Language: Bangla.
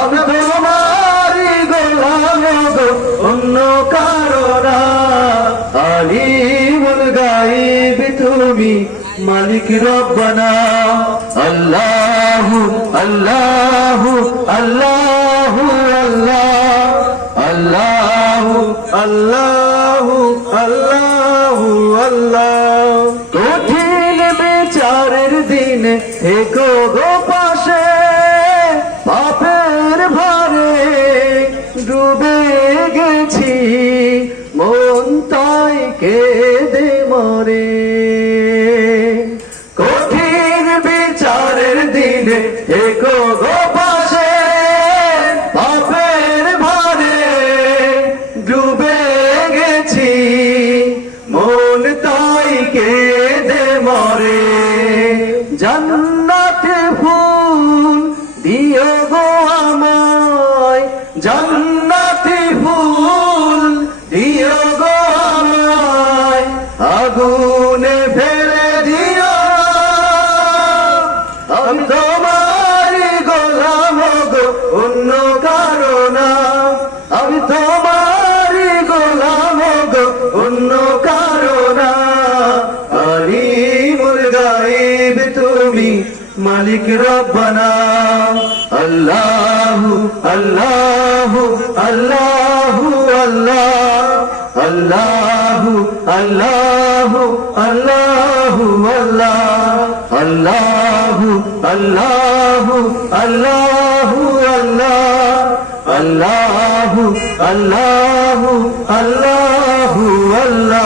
আমি তোমারই গোলাম গো, অন্য কারো না। আলিমুল গায়ব তুমি, মালিক রব্বানা। আল্লাহু আল্লাহু আল্লাহু আল্লাহ, আল্লাহু আল্লাহু আল্লাহু আল্লাহ। কঠিন বিচারের দিনে থেকো গো পাশে, পাপের ভারে ডুবে গেছি, মন তাই কেঁদে মরে। কঠিন বিচারের দিনে থেকো গো পাশে, পাপের ভারে ডুবে গেছি, মন তাই কেঁদে মরে। জান্নাতে ফুল দিও গো আমায়, জান্নাতে ফুল দিও গো আমায়, আগুনে ফেলে দিও। আমি তোমারই গোলাম গো, অন্য কারো না। আমি তোমারই গোলাম গো, অন্য কারো না। আলিমুল গায়ব তুমি, মালিক রব্বানা। আল্লাহু আল্লাহু আল্লাহু আল্লাহ, আল্লাহু আল্লাহু আল্লাহু আল্লাহ, আল্লাহু আল্লাহু আল্লাহু আল্লাহ, আল্লাহু আল্লাহু আল্লাহু আল্লাহ।